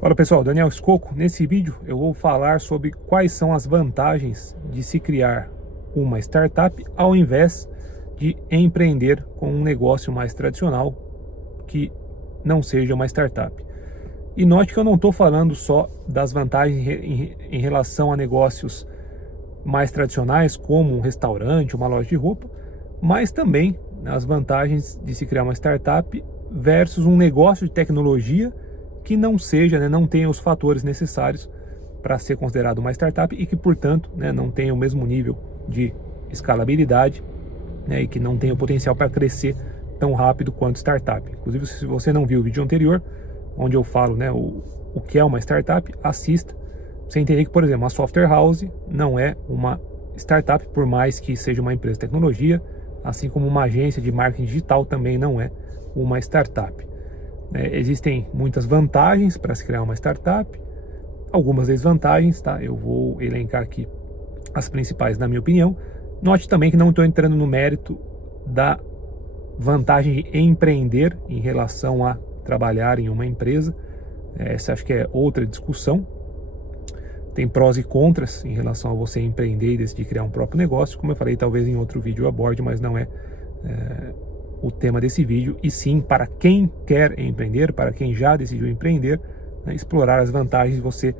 Fala pessoal, Daniel Scocco. Nesse vídeo eu vou falar sobre quais são as vantagens de se criar uma startup ao invés de empreender com um negócio mais tradicional que não seja uma startup. E note que eu não estou falando só das vantagens em relação a negócios mais tradicionais como um restaurante, uma loja de roupa, mas também as vantagens de se criar uma startup versus um negócio de tecnologia que não seja, não tenha os fatores necessários para ser considerado uma startup e que, portanto, não tenha o mesmo nível de escalabilidade, e que não tenha o potencial para crescer tão rápido quanto startup. Inclusive, se você não viu o vídeo anterior, onde eu falo o que é uma startup, assista. Você entender que, por exemplo, uma software house não é uma startup, por mais que seja uma empresa de tecnologia, assim como uma agência de marketing digital também não é uma startup. Existem muitas vantagens para se criar uma startup, algumas desvantagens, tá? Eu vou elencar aqui as principais na minha opinião. Note também que não estou entrando no mérito da vantagem de empreender em relação a trabalhar em uma empresa. Essa acho que é outra discussão. Tem prós e contras em relação a você empreender e decidir criar um próprio negócio. Como eu falei, talvez em outro vídeo eu aborde, mas não é o tema desse vídeo, e sim para quem quer empreender, para quem já decidiu empreender, explorar as vantagens de você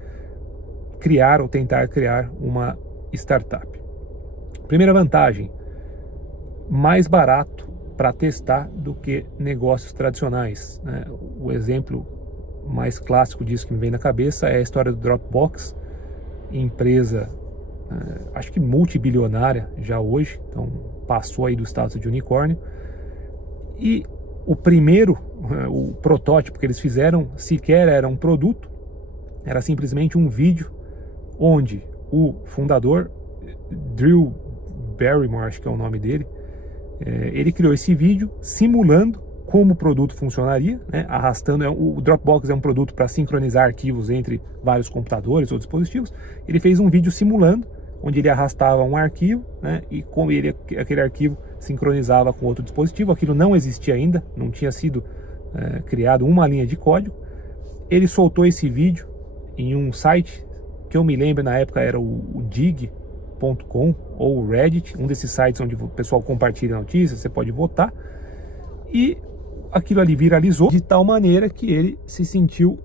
criar ou tentar criar uma startup. Primeira vantagem: mais barato para testar do que negócios tradicionais. O exemplo mais clássico disso que me vem na cabeça é a história do Dropbox, empresa acho que multibilionária já hoje, então passou aí do status de unicórnio. E o primeiro, o protótipo que eles fizeram sequer era um produto, era simplesmente um vídeo onde o fundador, Drew Barrymore, acho que é o nome dele, ele criou esse vídeo simulando como o produto funcionaria, arrastando. O Dropbox é um produto para sincronizar arquivos entre vários computadores ou dispositivos. Ele fez um vídeo simulando, onde ele arrastava um arquivo, e como aquele arquivo sincronizava com outro dispositivo. Aquilo não existia ainda, não tinha sido criado uma linha de código. Ele soltou esse vídeo em um site que eu me lembro na época era o dig.com ou o Reddit, um desses sites onde o pessoal compartilha notícias, você pode votar, e aquilo ali viralizou de tal maneira que ele se sentiu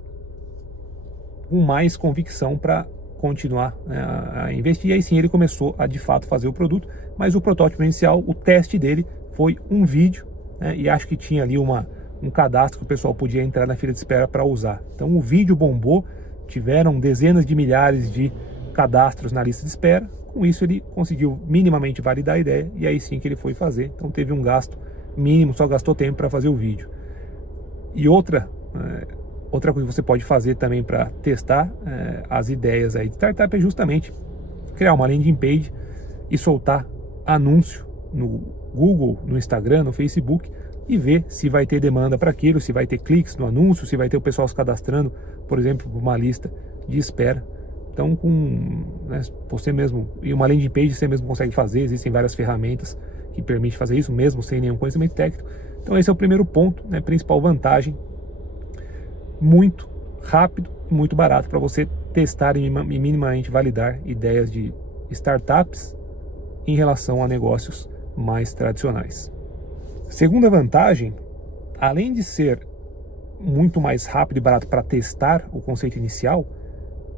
com mais convicção para continuar a investir, e aí sim ele começou a de fato fazer o produto. Mas o protótipo inicial, o teste dele foi um vídeo, e acho que tinha ali um cadastro que o pessoal podia entrar na fila de espera para usar. Então o vídeo bombou, tiveram dezenas de milhares de cadastros na lista de espera. Com isso ele conseguiu minimamente validar a ideia, e aí sim que ele foi fazer. Então teve um gasto mínimo, só gastou tempo para fazer o vídeo. E outra coisa que você pode fazer também para testar as ideias aí de startup é justamente criar uma landing page e soltar anúncio no Google, no Instagram, no Facebook, e ver se vai ter demanda para aquilo, se vai ter cliques no anúncio, se vai ter o pessoal se cadastrando, por exemplo, por uma lista de espera. Então, você mesmo, e uma landing page você mesmo consegue fazer, existem várias ferramentas que permitem fazer isso, mesmo sem nenhum conhecimento técnico. Então esse é o primeiro ponto, principal vantagem: muito rápido e muito barato para você testar e minimamente validar ideias de startups em relação a negócios mais tradicionais. Segunda vantagem: além de ser muito mais rápido e barato para testar o conceito inicial,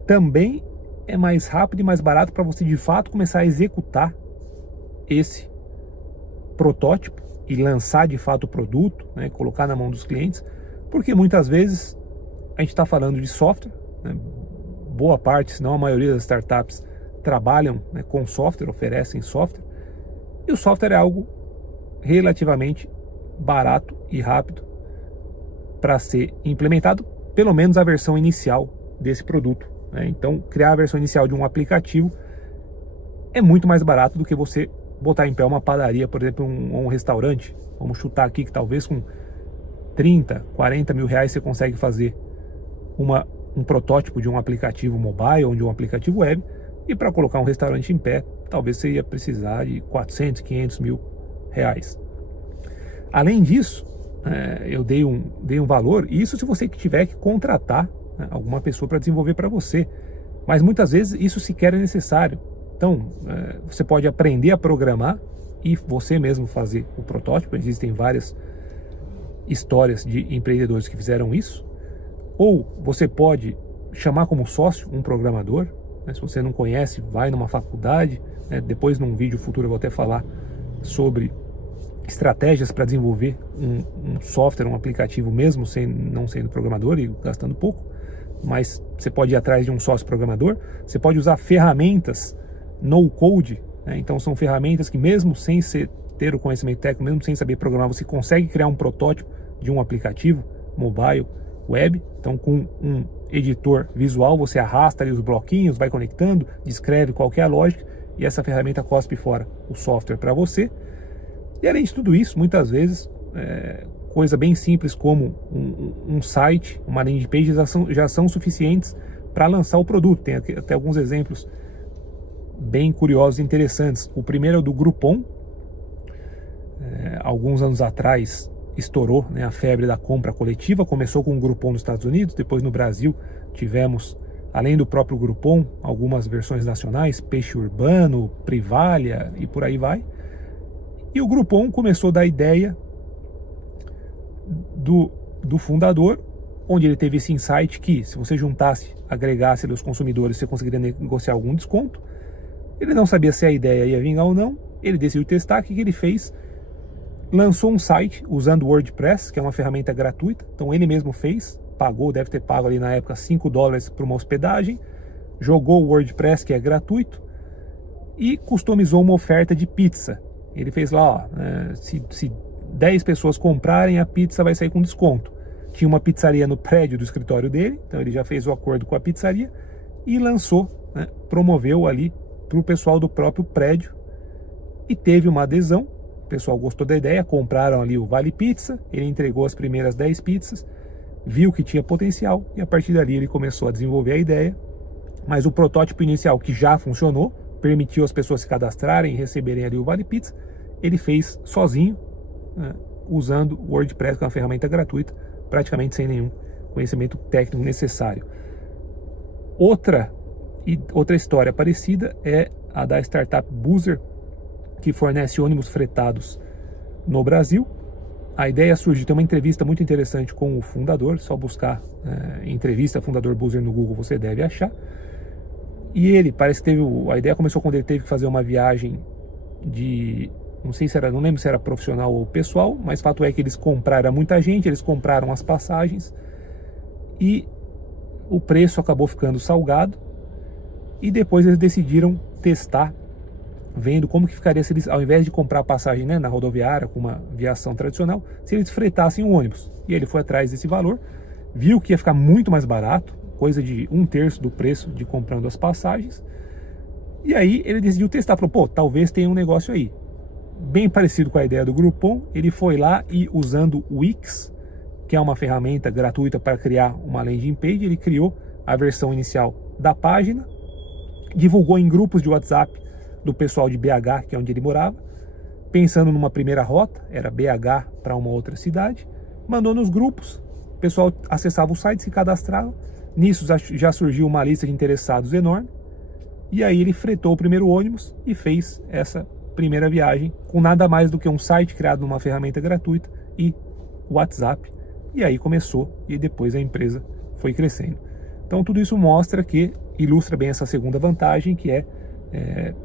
também é mais rápido e mais barato para você de fato começar a executar esse protótipo e lançar de fato o produto, colocar na mão dos clientes, porque muitas vezes a gente está falando de software, boa parte, se não a maioria das startups trabalham com software, oferecem software, e o software é algo relativamente barato e rápido para ser implementado, pelo menos a versão inicial desse produto. Então criar a versão inicial de um aplicativo é muito mais barato do que você botar em pé uma padaria, por exemplo, um restaurante. Vamos chutar aqui que talvez com 30, 40 mil reais você consegue fazer um protótipo de um aplicativo mobile ou de um aplicativo web, e para colocar um restaurante em pé, talvez você ia precisar de 400, 500 mil reais. Além disso, eu dei um valor, isso se você tiver que contratar né, alguma pessoa para desenvolver para você. Mas muitas vezes isso sequer é necessário. Então, você pode aprender a programar e você mesmo fazer o protótipo. Existem várias histórias de empreendedores que fizeram isso. Ou você pode chamar como sócio um programador, né? Se você não conhece, vai numa faculdade, né? Depois, num vídeo futuro, eu vou até falar sobre estratégias para desenvolver um software, um aplicativo, mesmo não sendo programador e gastando pouco. Mas você pode ir atrás de um sócio programador. Você pode usar ferramentas no code, né? Então são ferramentas que, mesmo sem ter o conhecimento técnico, mesmo sem saber programar, você consegue criar um protótipo de um aplicativo mobile, web. Então, com um editor visual, você arrasta ali os bloquinhos, vai conectando, descreve qual que é a lógica, e essa ferramenta cospe fora o software para você. E além de tudo isso, muitas vezes, coisa bem simples como um site, uma landing page já são suficientes para lançar o produto. Tem até alguns exemplos bem curiosos e interessantes. O primeiro é o do Groupon. Alguns anos atrás estourou, né, a febre da compra coletiva. Começou com o Groupon nos Estados Unidos, depois no Brasil tivemos, além do próprio Groupon, algumas versões nacionais, Peixe Urbano, Privalha e por aí vai. E o Groupon começou da ideia do fundador, onde ele teve esse insight que, se você juntasse, agregasse ali os consumidores, você conseguiria negociar algum desconto. Ele não sabia se a ideia ia vingar ou não. Ele decidiu testar. O que ele fez? Lançou um site usando o WordPress, que é uma ferramenta gratuita. Então ele mesmo fez, pagou, deve ter pago ali na época $5 para uma hospedagem, jogou o WordPress, que é gratuito, e customizou uma oferta de pizza. Ele fez lá, ó, se 10 pessoas comprarem, a pizza vai sair com desconto. Tinha uma pizzaria no prédio do escritório dele, então ele já fez o acordo com a pizzaria e lançou, né, promoveu ali para o pessoal do próprio prédio, e teve uma adesão. O pessoal gostou da ideia, compraram ali o Vale Pizza, ele entregou as primeiras 10 pizzas, viu que tinha potencial, e a partir dali ele começou a desenvolver a ideia. Mas o protótipo inicial, que já funcionou, permitiu as pessoas se cadastrarem e receberem ali o Vale Pizza, ele fez sozinho, né, usando o WordPress, que é uma ferramenta gratuita, praticamente sem nenhum conhecimento técnico necessário. Outra história parecida é a da startup Boozer, que fornece ônibus fretados no Brasil. A ideia surgiu, tem uma entrevista muito interessante com o fundador, só buscar entrevista fundador Boozer no Google, você deve achar. E ele, parece que a ideia começou quando ele teve que fazer uma viagem não lembro se era profissional ou pessoal, mas fato é que eles compraram muita gente, eles compraram as passagens e o preço acabou ficando salgado, e depois eles decidiram testar, vendo como que ficaria se eles, ao invés de comprar a passagem, né, na rodoviária com uma viação tradicional, se eles fretassem o ônibus. E ele foi atrás desse valor, viu que ia ficar muito mais barato, coisa de 1/3 do preço de comprando as passagens, e aí ele decidiu testar, falou, pô, talvez tenha um negócio aí. Bem parecido com a ideia do Groupon, ele foi lá e, usando o Wix, que é uma ferramenta gratuita para criar uma landing page, ele criou a versão inicial da página, divulgou em grupos de WhatsApp do pessoal de BH, que é onde ele morava, pensando numa primeira rota, era BH para uma outra cidade, mandou nos grupos, o pessoal acessava o site, se cadastrava, nisso já surgiu uma lista de interessados enorme, e aí ele fretou o primeiro ônibus e fez essa primeira viagem com nada mais do que um site criado numa ferramenta gratuita e WhatsApp, e aí começou, e depois a empresa foi crescendo. Então tudo isso ilustra bem essa segunda vantagem, que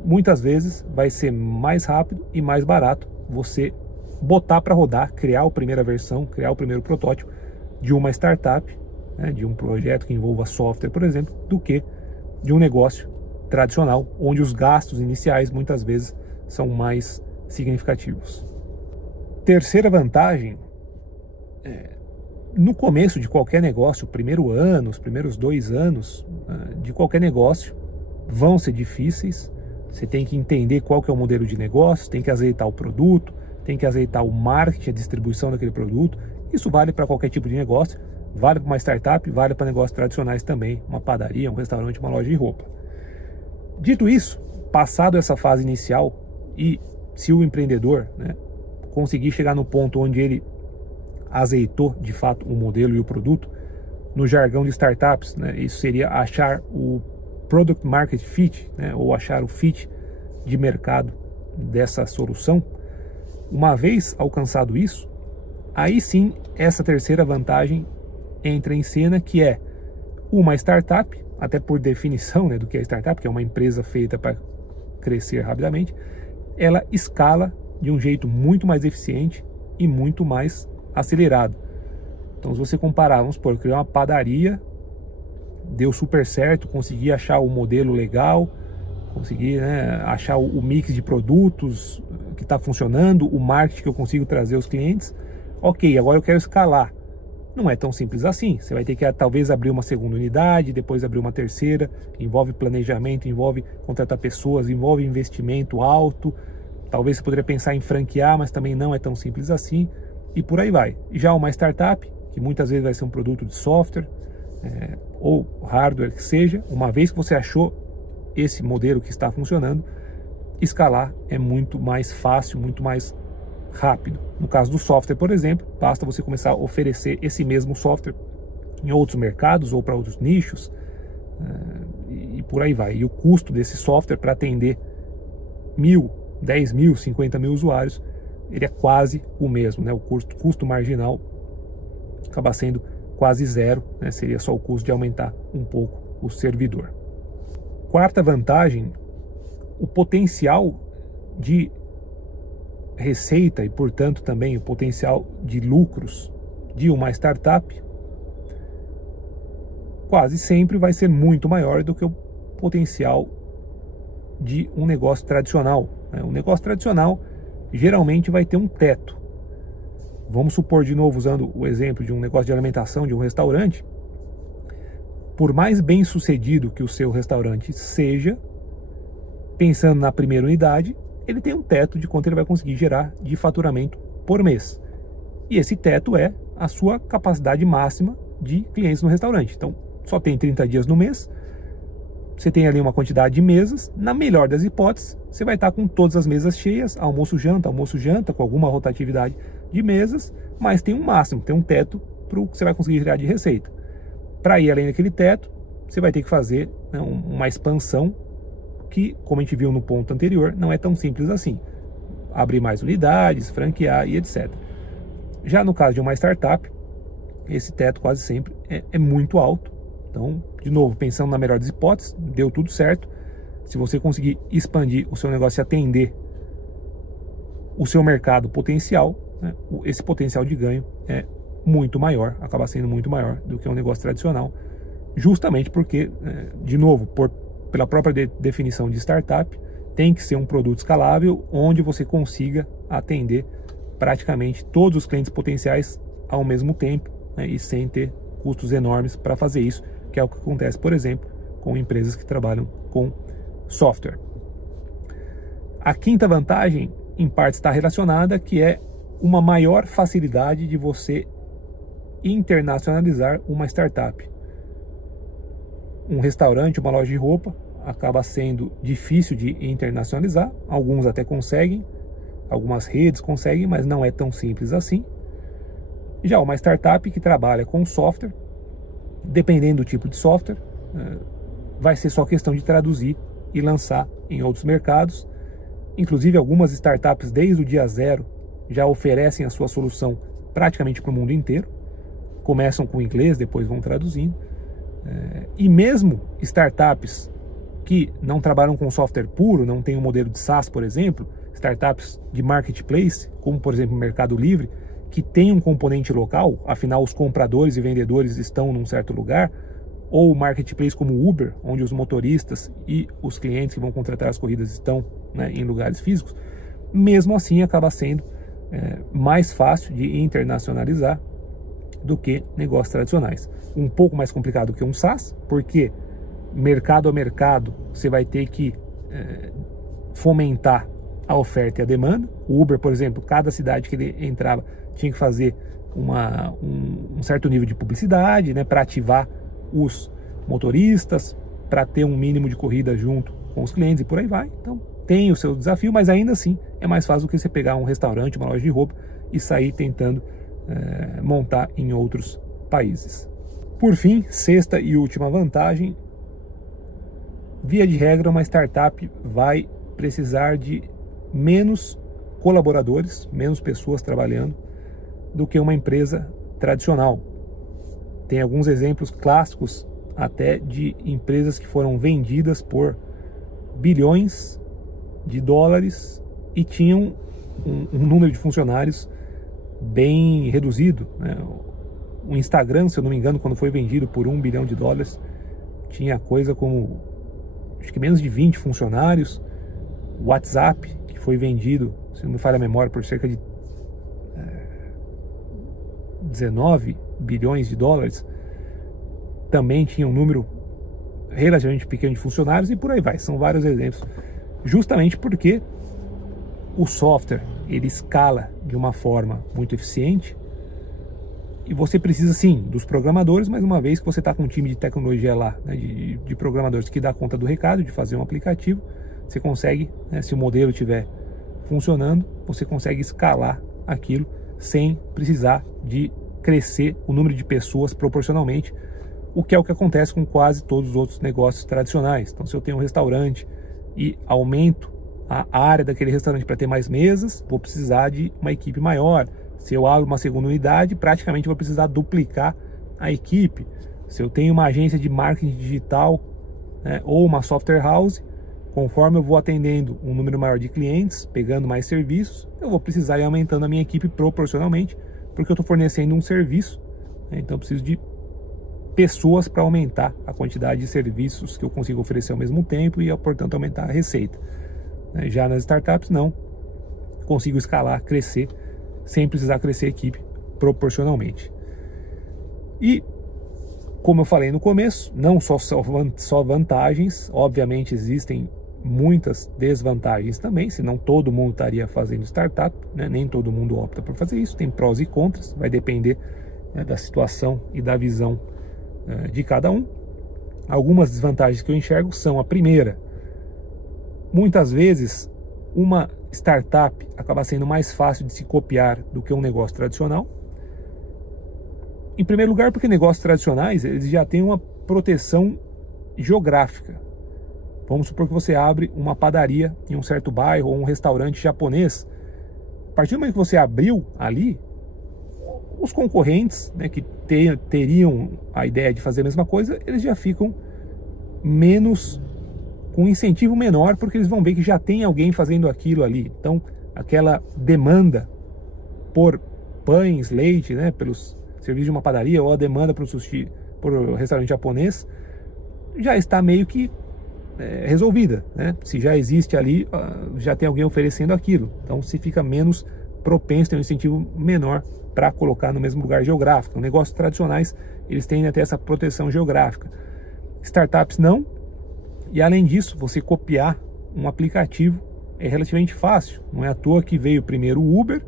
muitas vezes vai ser mais rápido e mais barato você botar para rodar, criar a primeira versão, criar o primeiro protótipo de uma startup, né, de um projeto que envolva software, por exemplo, do que de um negócio tradicional, onde os gastos iniciais muitas vezes são mais significativos. Terceira vantagem, no começo de qualquer negócio, o primeiro ano, os primeiros 2 anos de qualquer negócio vão ser difíceis. Você tem que entender qual que é o modelo de negócio, tem que azeitar o produto, tem que azeitar o marketing, a distribuição daquele produto. Isso vale para qualquer tipo de negócio, vale para uma startup, vale para negócios tradicionais também, uma padaria, um restaurante, uma loja de roupa. Dito isso, passado essa fase inicial, e se o empreendedor, né, conseguir chegar no ponto onde ele azeitou de fato o modelo e o produto, no jargão de startups, né, isso seria achar o Product Market Fit, né, ou achar o fit de mercado dessa solução. Uma vez alcançado isso, aí sim essa terceira vantagem entra em cena, que é uma startup, até por definição, né, do que é startup, que é uma empresa feita para crescer rapidamente, ela escala de um jeito muito mais eficiente e muito mais acelerado. Então, se você comparar, vamos supor, eu criei uma padaria, deu super certo, consegui achar o modelo legal, consegui, né, achar o mix de produtos que está funcionando, o marketing que eu consigo trazer aos clientes. Ok, agora eu quero escalar. Não é tão simples assim. Você vai ter que talvez abrir uma segunda unidade, depois abrir uma terceira. Envolve planejamento, envolve contratar pessoas, envolve investimento alto. Talvez você poderia pensar em franquear, mas também não é tão simples assim. E por aí vai. Já uma startup, que muitas vezes vai ser um produto de software ou hardware que seja, uma vez que você achou esse modelo que está funcionando, escalar é muito mais fácil, muito mais rápido. No caso do software, por exemplo, basta você começar a oferecer esse mesmo software em outros mercados ou para outros nichos, e por aí vai. E o custo desse software para atender 1.000, 10.000, 50.000 usuários, ele é quase o mesmo, né? O custo marginal acaba sendo quase zero, né? Seria só o custo de aumentar um pouco o servidor. Quarta vantagem, o potencial de receita e, portanto, também o potencial de lucros de uma startup quase sempre vai ser muito maior do que o potencial de um negócio tradicional, né? Um negócio tradicional geralmente vai ter um teto. Vamos supor, de novo, usando o exemplo de um negócio de alimentação, de um restaurante, por mais bem sucedido que o seu restaurante seja, pensando na primeira unidade, ele tem um teto de quanto ele vai conseguir gerar de faturamento por mês. E esse teto é a sua capacidade máxima de clientes no restaurante. Então, só tem 30 dias no mês, você tem ali uma quantidade de mesas, na melhor das hipóteses, você vai estar com todas as mesas cheias, almoço-janta, com alguma rotatividade de mesas, mas tem um máximo, tem um teto para o que você vai conseguir gerar de receita. Para ir além daquele teto, você vai ter que fazer, né, uma expansão que, como a gente viu no ponto anterior, não é tão simples assim. Abrir mais unidades, franquear e etc. Já no caso de uma startup, esse teto quase sempre é muito alto. Então, de novo, pensando na melhor das hipóteses, deu tudo certo. Se você conseguir expandir o seu negócio e atender o seu mercado potencial, né, esse potencial de ganho é muito maior, acaba sendo muito maior do que um negócio tradicional, justamente porque, de novo, pela própria definição de startup, tem que ser um produto escalável, onde você consiga atender praticamente todos os clientes potenciais ao mesmo tempo, né, e sem ter custos enormes para fazer isso, que é o que acontece, por exemplo, com empresas que trabalham com software. A quinta vantagem, em parte, está relacionada, que é uma maior facilidade de você internacionalizar uma startup. Um restaurante, uma loja de roupa, acaba sendo difícil de internacionalizar. Alguns até conseguem, algumas redes conseguem, mas não é tão simples assim. Já uma startup que trabalha com software, dependendo do tipo de software, vai ser só questão de traduzir e lançar em outros mercados. Inclusive, algumas startups, desde o dia zero, já oferecem a sua solução praticamente para o mundo inteiro. Começam com inglês, depois vão traduzindo. E mesmo startups que não trabalham com software puro, não tem um modelo de SaaS, por exemplo, startups de marketplace, como por exemplo o Mercado Livre, que tem um componente local, afinal os compradores e vendedores estão num certo lugar, ou marketplace como o Uber, onde os motoristas e os clientes que vão contratar as corridas estão, né, em lugares físicos, mesmo assim acaba sendo mais fácil de internacionalizar do que negócios tradicionais. Um pouco mais complicado que um SaaS, porque mercado a mercado você vai ter que fomentar a oferta e a demanda. O Uber, por exemplo, cada cidade que ele entrava tinha que fazer um certo nível de publicidade, né, para ativar os motoristas, para ter um mínimo de corrida junto com os clientes e por aí vai. Então tem o seu desafio, mas ainda assim é mais fácil do que você pegar um restaurante, uma loja de roupa e sair tentando montar em outros países. Por fim, sexta e última vantagem, via de regra, uma startup vai precisar de menos colaboradores, menos pessoas trabalhando do que uma empresa tradicional. Tem alguns exemplos clássicos até de empresas que foram vendidas por bilhões de dólares e tinham um número de funcionários bem reduzido, né? O Instagram, se eu não me engano, quando foi vendido por $1 bilhão, tinha coisa como, acho que menos de 20 funcionários. O WhatsApp, que foi vendido, se não me falha a memória, por cerca de 19 bilhões de dólares, também tinha um número relativamente pequeno de funcionários, e por aí vai. São vários exemplos, justamente porque o software ele escala de uma forma muito eficiente, e você precisa sim dos programadores, mas uma vez que você está com um time de tecnologia lá, né, de programadores que dá conta do recado, de fazer um aplicativo, você consegue, né, se o modelo estiver funcionando, você consegue escalar aquilo sem precisar de crescer o número de pessoas proporcionalmente, o que é o que acontece com quase todos os outros negócios tradicionais. Então, se eu tenho um restaurante e aumento a área daquele restaurante para ter mais mesas, vou precisar de uma equipe maior. Se eu abro uma segunda unidade, praticamente vou precisar duplicar a equipe. Se eu tenho uma agência de marketing digital, né, ou uma software house, conforme eu vou atendendo um número maior de clientes, pegando mais serviços, eu vou precisar ir aumentando a minha equipe proporcionalmente, porque eu estou fornecendo um serviço, né, então eu preciso de pessoas para aumentar a quantidade de serviços que eu consigo oferecer ao mesmo tempo e, portanto, aumentar a receita. Já nas startups, não. Consigo escalar, crescer, sem precisar crescer a equipe proporcionalmente. E, como eu falei no começo, não só vantagens, obviamente existem muitas desvantagens também, senão todo mundo estaria fazendo startup, né? Nem todo mundo opta por fazer isso, tem prós e contras, vai depender, né, da situação e da visão de cada um. Algumas desvantagens que eu enxergo são: a primeira, muitas vezes uma startup acaba sendo mais fácil de se copiar do que um negócio tradicional. Em primeiro lugar, porque negócios tradicionais eles já têm uma proteção geográfica. Vamos supor que você abre uma padaria em um certo bairro ou um restaurante japonês. A partir do momento que você abriu ali, os concorrentes, né, que teriam a ideia de fazer a mesma coisa, eles já ficam com um incentivo menor, porque eles vão ver que já tem alguém fazendo aquilo ali. Então, aquela demanda por pães, leite, né, pelos serviços de uma padaria, ou a demanda para o restaurante japonês, já está meio que resolvida, né? Se já existe ali, já tem alguém oferecendo aquilo. Então, se fica menos propenso, tem um incentivo menor para colocar no mesmo lugar geográfico. Negócios tradicionais, eles têm até essa proteção geográfica. Startups não. E além disso, você copiar um aplicativo é relativamente fácil. Não é à toa que veio primeiro o Uber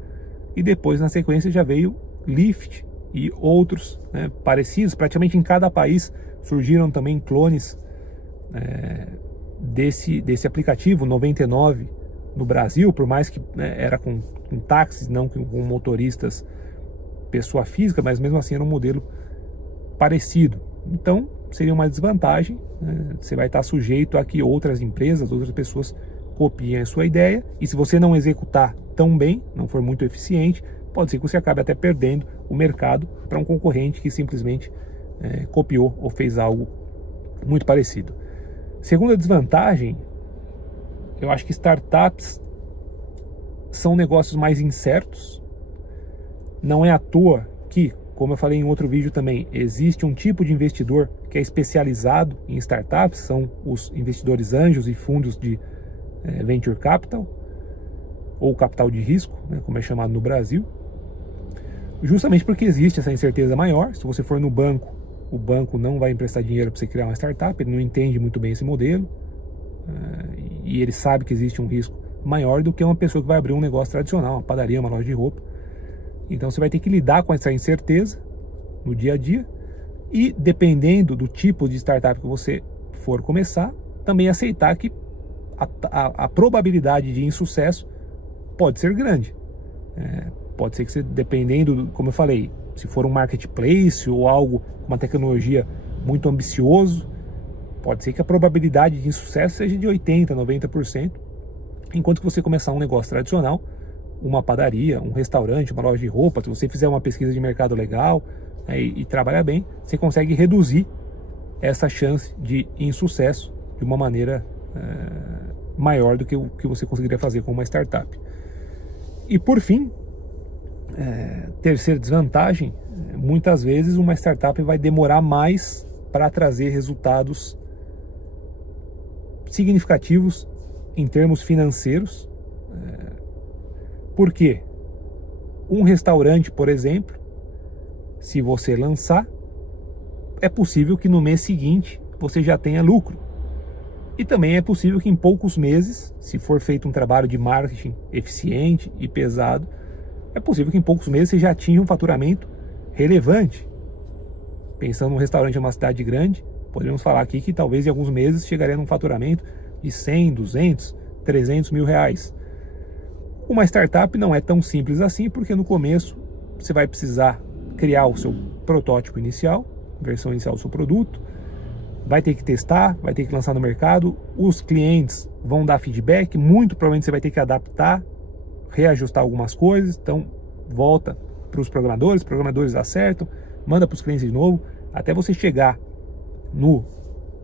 e depois, na sequência, já veio Lyft e outros, né, parecidos. Praticamente em cada país surgiram também clones desse aplicativo. 99 no Brasil, por mais que, né, era com táxis, não com motoristas pessoa física, mas mesmo assim era um modelo parecido. Então, seria uma desvantagem, né? Você vai estar sujeito a que outras empresas, outras pessoas copiem a sua ideia, e se você não executar tão bem, não for muito eficiente, pode ser que você acabe até perdendo o mercado para um concorrente que simplesmente copiou ou fez algo muito parecido. Segunda desvantagem, eu acho que startups são negócios mais incertos. Não é à toa que, como eu falei em outro vídeo também, existe um tipo de investidor que é especializado em startups, são os investidores anjos e fundos de venture capital, ou capital de risco, né, como é chamado no Brasil, justamente porque existe essa incerteza maior. Se você for no banco, o banco não vai emprestar dinheiro para você criar uma startup, ele não entende muito bem esse modelo, e ele sabe que existe um risco maior do que uma pessoa que vai abrir um negócio tradicional, uma padaria, uma loja de roupa. Então você vai ter que lidar com essa incerteza no dia a dia, e dependendo do tipo de startup que você for começar, também aceitar que a probabilidade de insucesso pode ser grande. Pode ser que você, dependendo, como eu falei, se for um marketplace ou algo com uma tecnologia muito ambicioso, pode ser que a probabilidade de insucesso seja de 80%, 90%, enquanto que você começar um negócio tradicional, uma padaria, um restaurante, uma loja de roupa, se você fizer uma pesquisa de mercado legal, né, e trabalhar bem, você consegue reduzir essa chance de insucesso de uma maneira maior do que o que você conseguiria fazer com uma startup. E por fim, terceira desvantagem, muitas vezes uma startup vai demorar mais para trazer resultados significativos em termos financeiros. Por quê? Um restaurante, por exemplo, se você lançar, é possível que no mês seguinte você já tenha lucro. E também é possível que em poucos meses, se for feito um trabalho de marketing eficiente e pesado, é possível que em poucos meses você já atinja um faturamento relevante. Pensando num restaurante em uma cidade grande, poderíamos falar aqui que talvez em alguns meses chegaria num faturamento de 100, 200, 300 mil reais. Uma startup não é tão simples assim, porque no começo você vai precisar criar o seu protótipo inicial, versão inicial do seu produto, vai ter que testar, vai ter que lançar no mercado, os clientes vão dar feedback, muito provavelmente você vai ter que adaptar, reajustar algumas coisas, então volta para os programadores acertam, manda para os clientes de novo, até você chegar no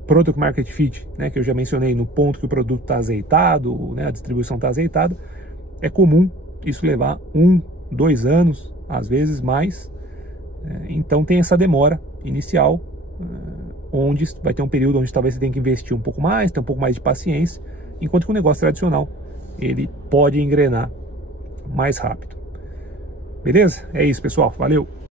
Product Market Fit, né, que eu já mencionei, no ponto que o produto está azeitado, né, a distribuição está azeitada. É comum isso levar 1, 2 anos, às vezes mais. Então tem essa demora inicial, onde vai ter um período onde talvez você tenha que investir um pouco mais, ter um pouco mais de paciência, enquanto que o negócio tradicional ele pode engrenar mais rápido. Beleza? É isso, pessoal. Valeu!